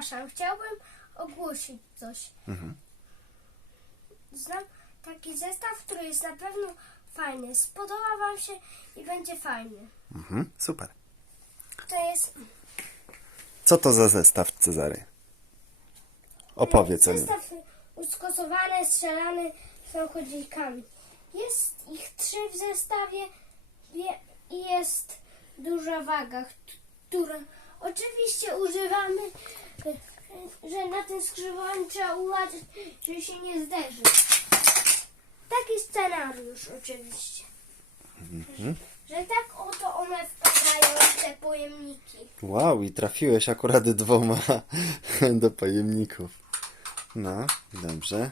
przepraszam, chciałbym ogłosić coś. Mhm. Znam taki zestaw, który jest na pewno fajny. Spodoba Wam się i będzie fajny. Mhm. Super. To jest Co to za zestaw, Cezary? Opowiedz o nim. zestaw uskosowany, strzelany samochodzikami. Jest ich trzy w zestawie wie- i jest duża waga, która oczywiście używamy, że na tym skrzyżowaniu trzeba uważać, żeby się nie zderzyć. Taki scenariusz oczywiście. Że tak oto one wpadają w te pojemniki. Wow, i trafiłeś akurat dwoma do pojemników. No, dobrze.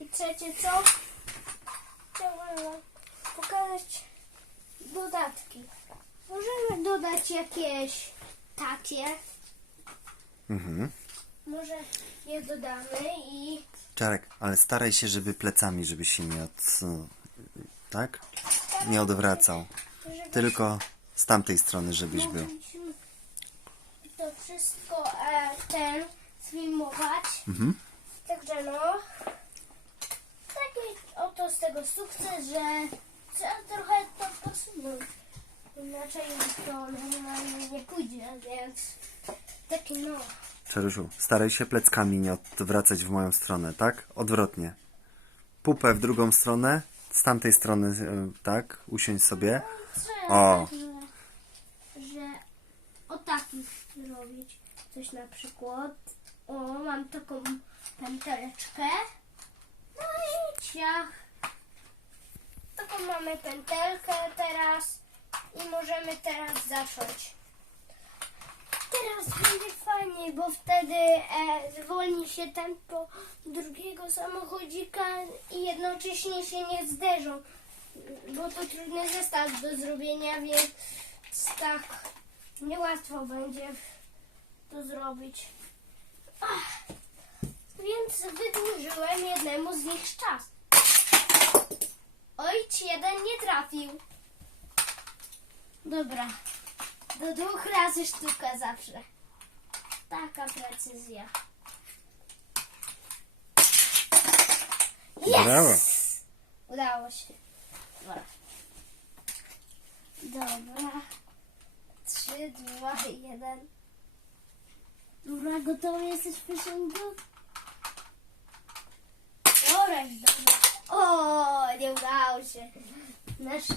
I trzecie co? Chciałbym Dodać jakieś takie. Mhm. Może je dodamy i Czarek, ale staraj się, żeby plecami, żeby się nie od... Tak? Nie odwracał. żeby Tylko z tamtej strony, żebyś był. to wszystko e, ten sfilmować. Mhm. Także no. Taki oto z tego sukces, że trzeba trochę to posunąć. Inaczej to normalnie nie pójdzie, więc taki no. Czarusiu, staraj się pleckami nie odwracać w moją stronę, tak? Odwrotnie. Pupę w drugą stronę, z tamtej strony, e, tak? Usiądź sobie. Trzeba O. tak, że, że o takich zrobić. Coś na przykład. O, mam taką pęteleczkę. No i ciach. Taką mamy pętelkę teraz i możemy teraz zacząć. Teraz będzie fajniej, bo wtedy e, zwolni się tempo drugiego samochodzika i jednocześnie się nie zderzą bo to trudny zestaw do zrobienia, więc tak niełatwo będzie to zrobić. Ach, więc wydłużyłem jednemu z nich czas. Oj, jeden nie trafił. Dobra, do dwóch razy sztuka zawsze. Taka precyzja. Brawo. Yes! Udało się. Dwa. Dobra. Trzy, dwa, jeden. Dobra, gotowy jesteś, Pyszynku? Dobra, dobra. O, nie udało się. Nasz,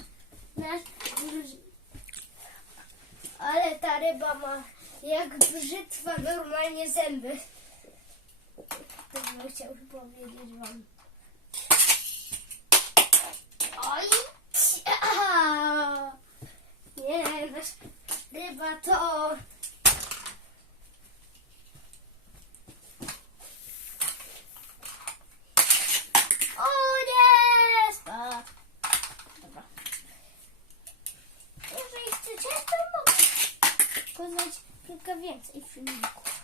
nasz, ale ta ryba ma jak brzytwa normalnie zęby. To bym chciał powiedzieć wam. Oj! Nie, nasz ryba to... O nie! Spadł. Dobra. Jeżeli chcecie, to mogę poznać kilka więcej filmików.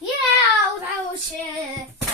Yeah! Udało się!